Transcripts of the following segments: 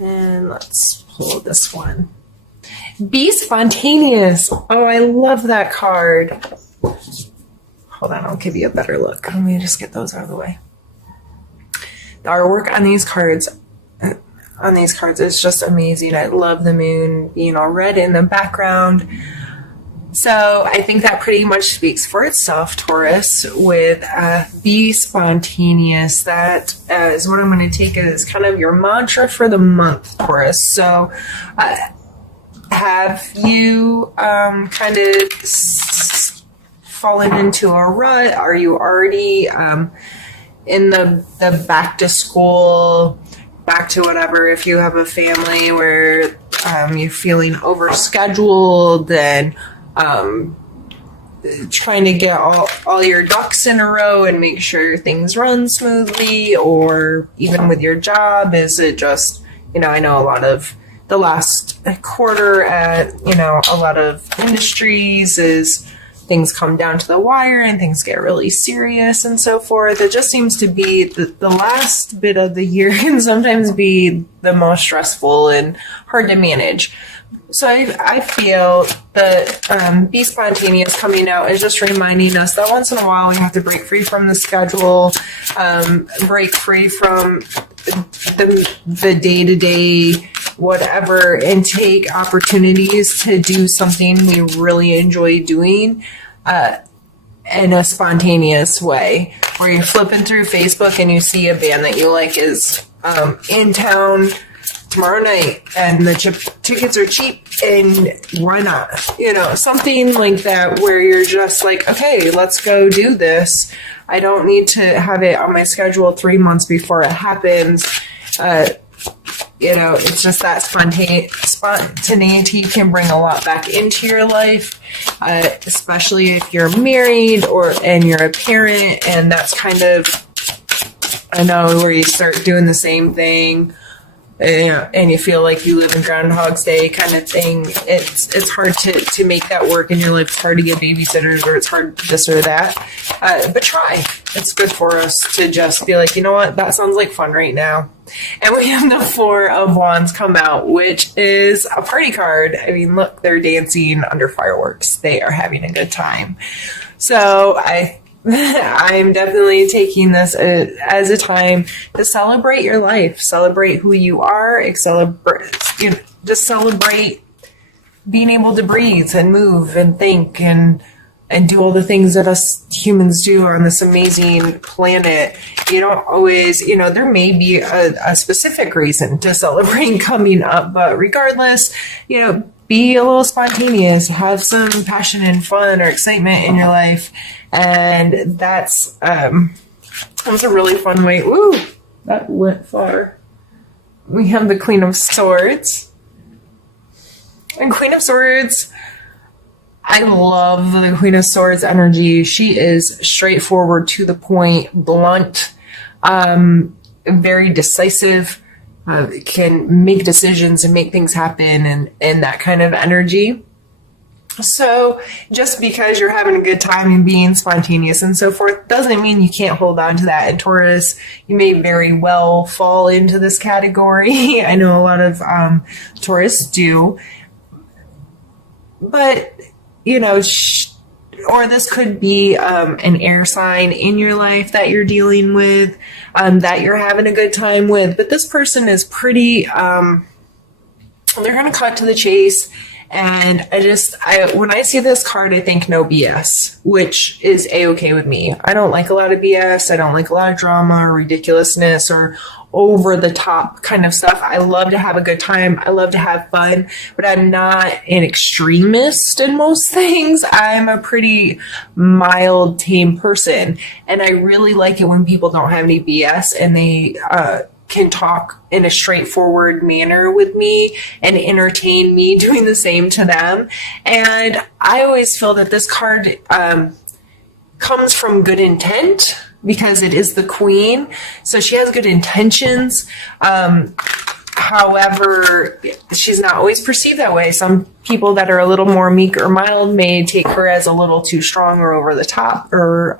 And let's pull this one. Be spontaneous. Oh, I love that card. Hold on, I'll give you a better look. Let me just get those out of the way. The artwork on these cards is just amazing. I love the moon, red in the background. So I think that pretty much speaks for itself, Taurus, with be spontaneous. That is what I'm going to take as kind of your mantra for the month, Taurus. So have you kind of fallen into a rut? Are you already in the back to school, back to whatever, if you have a family where you're feeling overscheduled and trying to get all your ducks in a row and make sure things run smoothly? Or even with your job, is it just, I know a lot of the last quarter at, a lot of industries is things come down to the wire and things get really serious and so forth. It just seems to be the last bit of the year can sometimes be the most stressful and hard to manage. So I feel that Be Spontaneous coming out is just reminding us that once in a while we have to break free from the schedule, break free from the day-to-day whatever, and take opportunities to do something we really enjoy doing in a spontaneous way, where you're flipping through Facebook and you see a band that you like is in town tomorrow night and the tickets are cheap, and why not? Something like that, where you're just like, okay, let's go do this. I don't need to have it on my schedule 3 months before it happens. It's just that spontaneity can bring a lot back into your life, especially if you're married and you're a parent, and that's kind of, I know, where you start doing the same thing, and you feel like you live in Groundhog's Day kind of thing. It's hard to make that work in your life. It's hard to get babysitters, or it's hard this or that. But try. It's good for us to just be like, you know what, that sounds like fun right now. And we have the Four of Wands come out, which is a party card. I mean, look, they're dancing under fireworks. They are having a good time. So I'm definitely taking this as a time to celebrate your life, celebrate who you are, just celebrate being able to breathe and move and think and do all the things that us humans do on this amazing planet. You don't always, there may be a specific reason to celebrate coming up, but regardless, be a little spontaneous, have some passion and fun or excitement in your life. And that was a really fun way. Ooh, that went far. We have the Queen of Swords. And Queen of Swords, I love the Queen of Swords energy. She is straightforward, to the point, blunt, very decisive, can make decisions and make things happen, and that kind of energy. So just because you're having a good time and being spontaneous and so forth doesn't mean you can't hold on to that. And Taurus, you may very well fall into this category. I know a lot of Taurus do. But, or this could be an air sign in your life that you're dealing with, that you're having a good time with. But this person is pretty, they're going to cut to the chase. And when I see this card, I think no BS, which is A-okay with me. I don't like a lot of BS. I don't like a lot of drama or ridiculousness or over the top kind of stuff. I love to have a good time. I love to have fun, but I'm not an extremist in most things. I'm a pretty mild, tame person. And I really like it when people don't have any BS and they, can talk in a straightforward manner with me and entertain me doing the same to them. And I always feel that this card comes from good intent, because it is the Queen. So she has good intentions. However, she's not always perceived that way. Some people that are a little more meek or mild may take her as a little too strong or over the top, or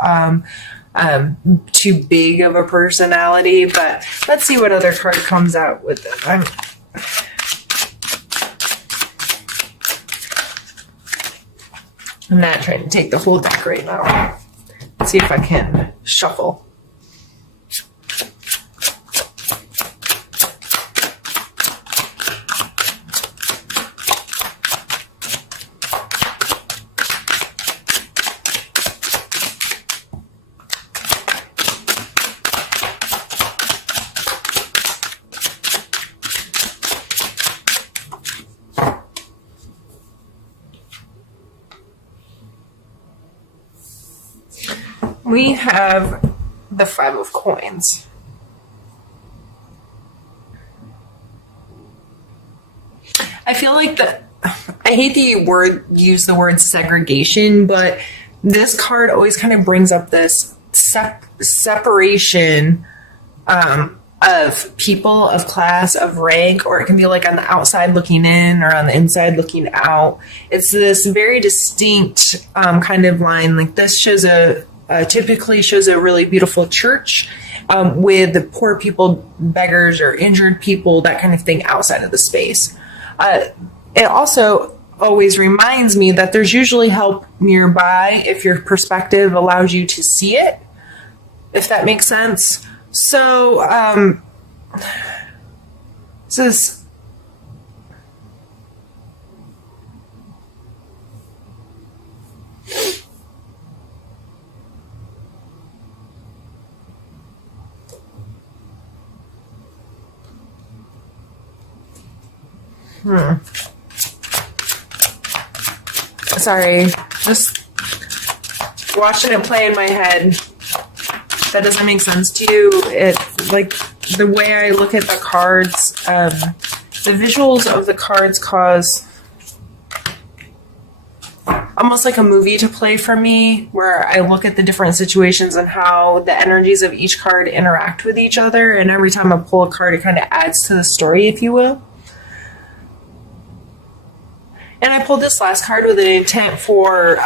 too big of a personality. But let's see what other card comes out with it. I'm not trying to take the whole deck right now. Let's see if I can shuffle. We have the Five of Coins. I feel like I hate the use the word segregation, but this card always kind of brings up this separation of people, of class, of rank, or it can be like on the outside looking in or on the inside looking out. It's this very distinct kind of line. Like this shows typically shows a really beautiful church with the poor people, beggars, or injured people, that kind of thing outside of the space. It also always reminds me that there's usually help nearby if your perspective allows you to see it, if that makes sense. So, this Sorry, just watching it play in my head. That doesn't make sense to you. It's like the way I look at the cards, the visuals of the cards cause almost like a movie to play for me, where I look at the different situations and how the energies of each card interact with each other. And every time I pull a card, it kind of adds to the story, if you will. And I pulled this last card with an intent for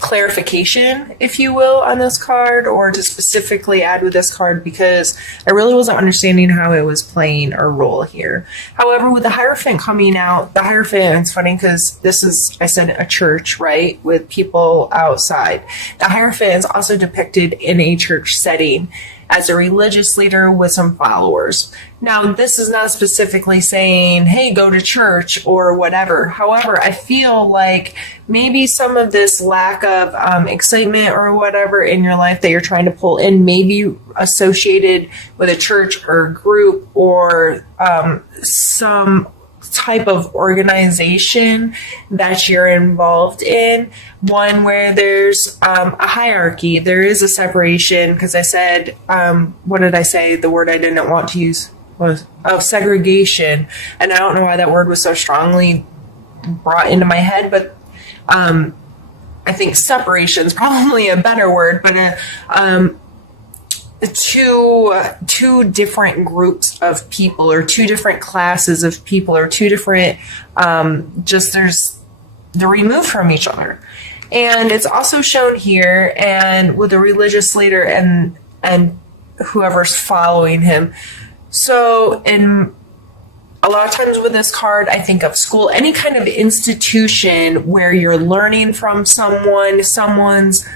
clarification, if you will, on this card, or to specifically add with this card, because I really wasn't understanding how it was playing a role here. However, with the Hierophant coming out, the Hierophant, it's funny because this is, I said, a church, right, with people outside. The Hierophant is also depicted in a church setting as a religious leader with some followers. Now, this is not specifically saying, hey, go to church or whatever. However, I feel like maybe some of this lack of excitement or whatever in your life that you're trying to pull in may be associated with a church or a group or some type of organization that you're involved in, one where there's a hierarchy, there is a separation, because I said, what did I say? The word I didn't want to use was segregation, and I don't know why that word was so strongly brought into my head, but I think separation is probably a better word, but two different groups of people, or two different classes of people, or two different they're removed from each other. And it's also shown here, and with a religious leader and whoever's following him. So in a lot of times with this card, I think of school, any kind of institution where you're learning from someone's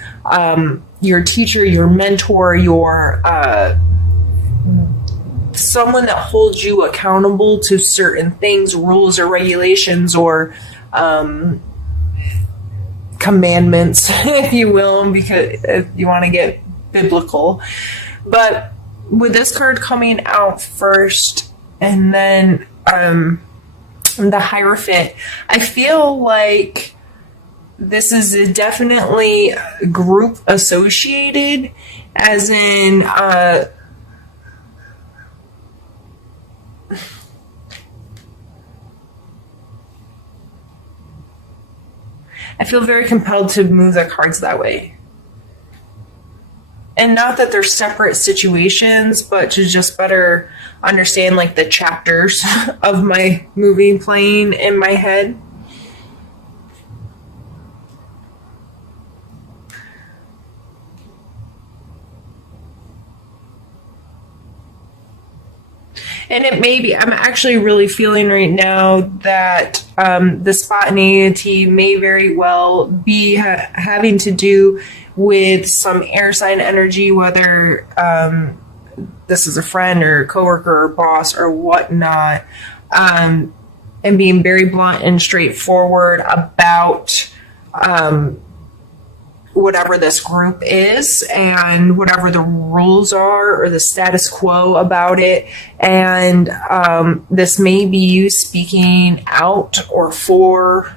your teacher, your mentor, your someone that holds you accountable to certain things, rules or regulations, or commandments, if you will, because if you want to get biblical. But with this card coming out first, and then the Hierophant, I feel like this is definitely group associated, as in I feel very compelled to move the cards that way. And not that they're separate situations, but to just better understand like the chapters of my movie playing in my head. And it may be, I'm actually really feeling right now that the spontaneity may very well be having to do with some air sign energy, whether this is a friend or coworker or boss or whatnot, and being very blunt and straightforward about whatever this group is and whatever the rules are or the status quo about it. And this may be you speaking out or for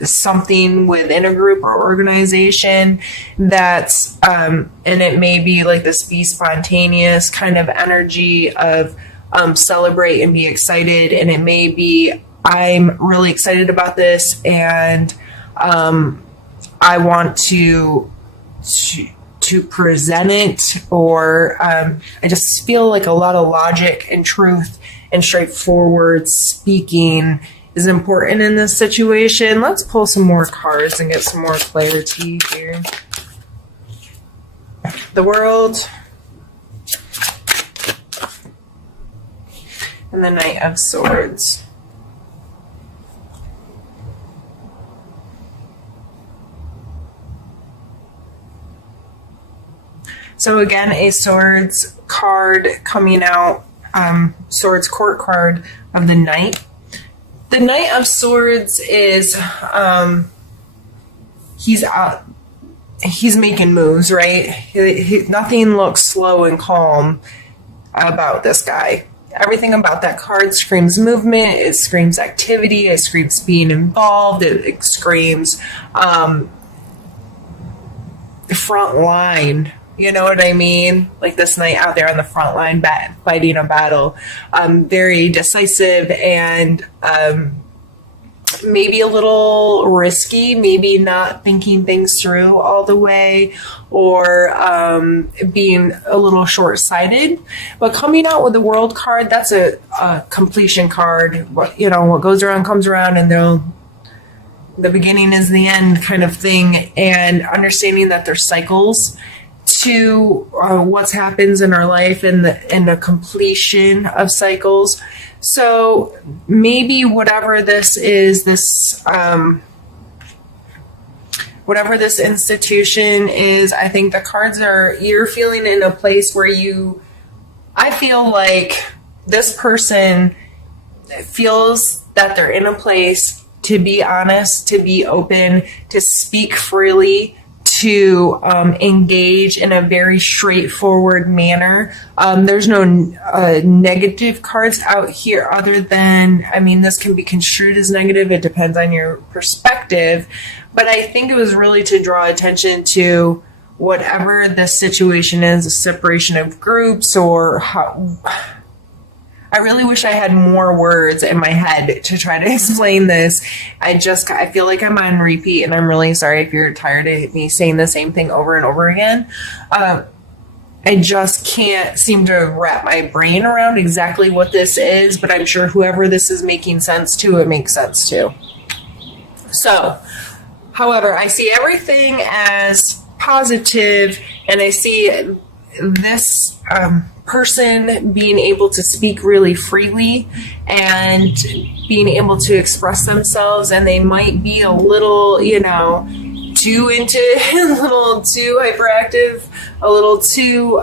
something within a group or organization that's, and it may be like this be spontaneous kind of energy of celebrate and be excited. And it may be, I'm really excited about this, and I want to present it, or I just feel like a lot of logic and truth and straightforward speaking is important in this situation. Let's pull some more cards and get some more clarity here. The World and the Knight of Swords. So again, a Swords card coming out, Swords Court card of the Knight. The Knight of Swords is, he's making moves, right? Nothing looks slow and calm about this guy. Everything about that card screams movement, it screams activity, it screams being involved, it screams front line. You know what I mean? Like this knight out there on the front line fighting a battle. Very decisive and maybe a little risky, maybe not thinking things through all the way, or being a little short-sighted. But coming out with the World card, that's a completion card. What goes around comes around, and the beginning is the end kind of thing. And understanding that there's cycles to what happens in our life and the completion of cycles. So maybe whatever this is, whatever this institution is, I think the cards are, you're feeling in a place where I feel like this person feels that they're in a place to be honest, to be open, to speak freely, to engage in a very straightforward manner. There's no negative cards out here other than, this can be construed as negative. It depends on your perspective. But I think it was really to draw attention to whatever the situation is, a separation of groups, or how... I really wish I had more words in my head to try to explain this. I feel like I'm on repeat, and I'm really sorry if you're tired of me saying the same thing over and over again. I just can't seem to wrap my brain around exactly what this is, but I'm sure whoever this is making sense to, it makes sense to. So, however, I see everything as positive, and I see this person being able to speak really freely and being able to express themselves, and they might be a little, too into, a little too hyperactive, a little too,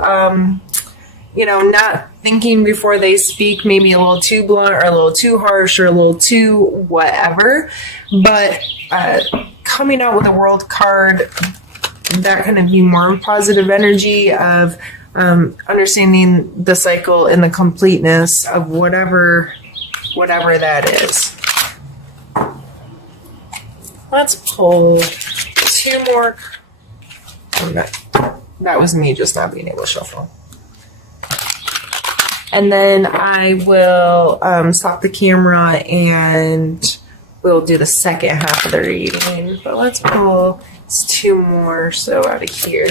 not thinking before they speak, maybe a little too blunt or a little too harsh or a little too whatever. But coming out with a World card, that kind of be more positive energy of understanding the cycle and the completeness of whatever that is. Let's pull two more. That was me just not being able to shuffle. And then I will stop the camera and we'll do the second half of the reading. But let's pull two more so out of here.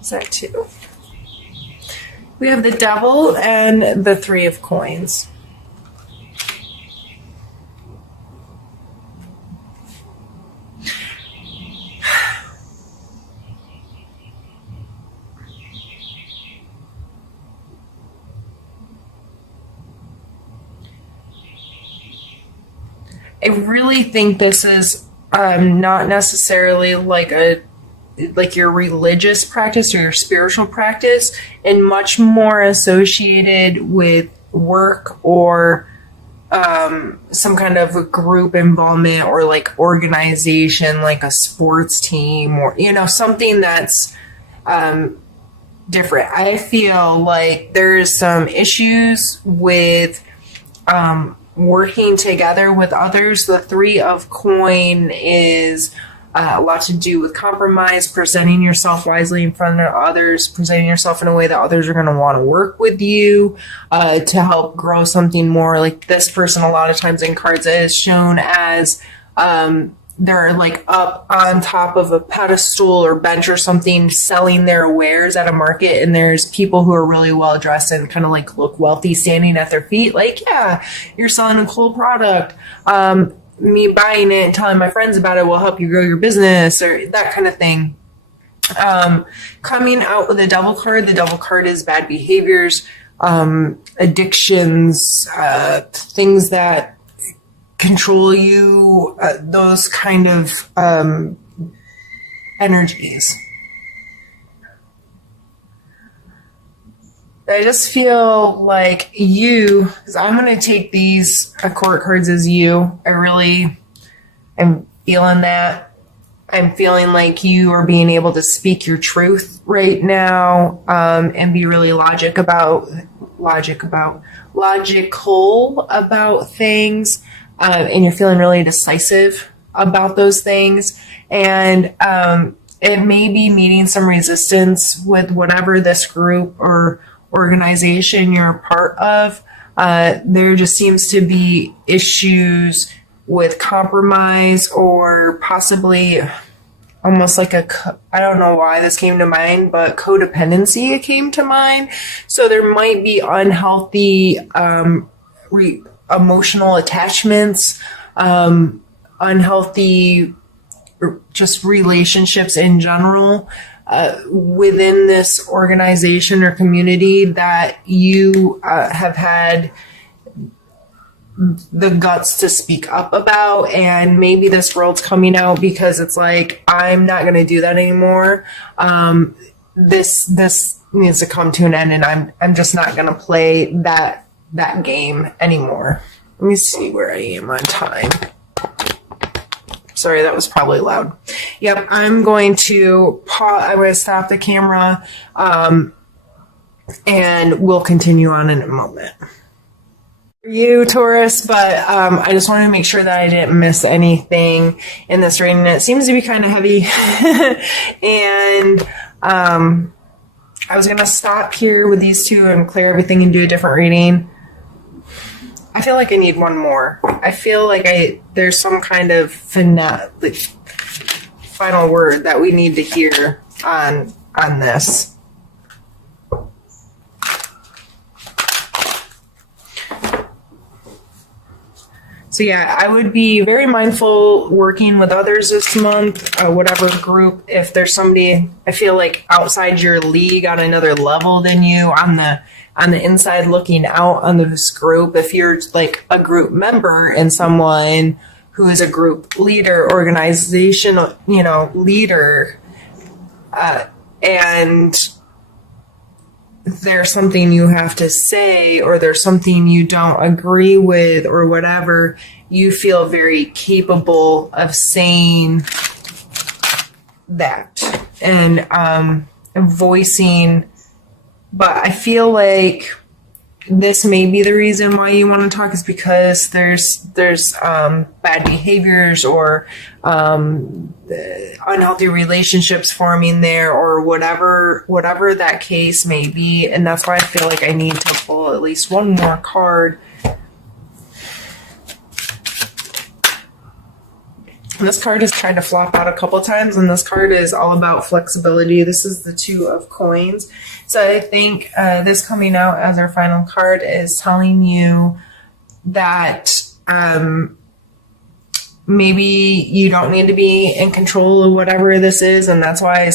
Is that two? We have the Devil and the Three of Coins. I really think this is not necessarily like your religious practice or your spiritual practice, and much more associated with work or some kind of a group involvement or like organization, like a sports team, or something that's different. I feel like there's some issues with working together with others. The Three of Coin is a lot to do with compromise, presenting yourself wisely in front of others, presenting yourself in a way that others are going to want to work with you to help grow something more. Like this person, a lot of times in cards, is shown as they're like up on top of a pedestal or bench or something selling their wares at a market, and there's people who are really well dressed and kind of like look wealthy standing at their feet like, yeah, you're selling a cool product. Me buying it and telling my friends about it will help you grow your business, or that kind of thing. Coming out with the Devil card is bad behaviors, addictions, things that control you, those kind of energies. I just feel like because I'm going to take these court cards as you. I really am feeling that. I'm feeling like you are being able to speak your truth right now, and be really logical about things, and you're feeling really decisive about those things, and it may be meeting some resistance with whatever this group or organization you're a part of. There just seems to be issues with compromise, or possibly almost like I don't know why this came to mind, but codependency came to mind. So there might be unhealthy emotional attachments, unhealthy just relationships in general within this organization or community that you have had the guts to speak up about. And maybe this world's coming out because it's like, I'm not going to do that anymore. This needs to come to an end, and I'm just not going to play that game anymore. Let me see where I am on time. Sorry, that was probably loud. Yep, I'm going to pause. I'm going to stop the camera, and we'll continue on in a moment. You, Taurus, but I just wanted to make sure that I didn't miss anything in this reading. It seems to be kind of heavy, and I was going to stop here with these two and clear everything and do a different reading. I feel like I need one more. I feel like there's some kind of final word that we need to hear on this. So yeah, I would be very mindful working with others this month, whatever group. If there's somebody I feel like outside your league on another level than you, on the inside looking out on this group, if you're like a group member and someone who is a group leader, organizational, leader, and there's something you have to say, or there's something you don't agree with, or whatever, you feel very capable of saying that and voicing. But I feel like this may be the reason why you want to talk, is because there's bad behaviors or unhealthy relationships forming there, or whatever that case may be. And that's why I feel like I need to pull at least one more card. This card has tried to flop out a couple times, and this card is all about flexibility. This is the Two of Coins. So I think this coming out as our final card is telling you that maybe you don't need to be in control of whatever this is, and that's why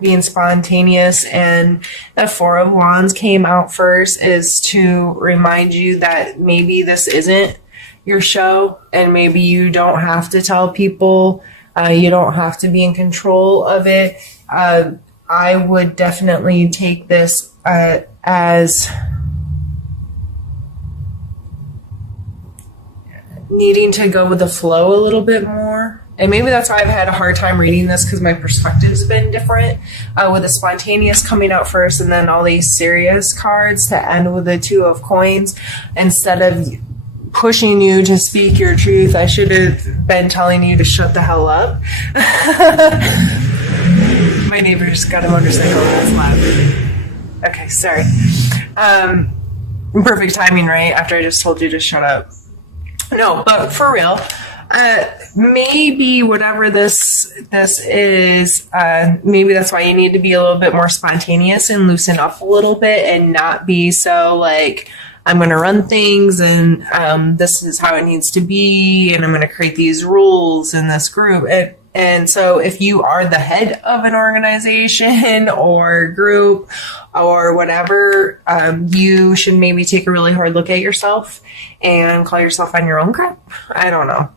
being spontaneous and the Four of Wands came out first, is to remind you that maybe this isn't your show, and maybe you don't have to tell people. You don't have to be in control of it. I would definitely take this as needing to go with the flow a little bit more. And maybe that's why I've had a hard time reading this, because my perspective's been different, with the spontaneous coming out first and then all these serious cards to end with the Two of Coins. Instead of pushing you to speak your truth, I should have been telling you to shut the hell up. My neighbor's got a motorcycle that's loud. Okay, sorry. Perfect timing, right? After I just told you to shut up. No, but for real, maybe whatever this is, maybe that's why you need to be a little bit more spontaneous and loosen up a little bit and not be so like, I'm going to run things and this is how it needs to be, and I'm going to create these rules in this group. And so if you are the head of an organization or group or whatever, you should maybe take a really hard look at yourself and call yourself on your own crap. I don't know.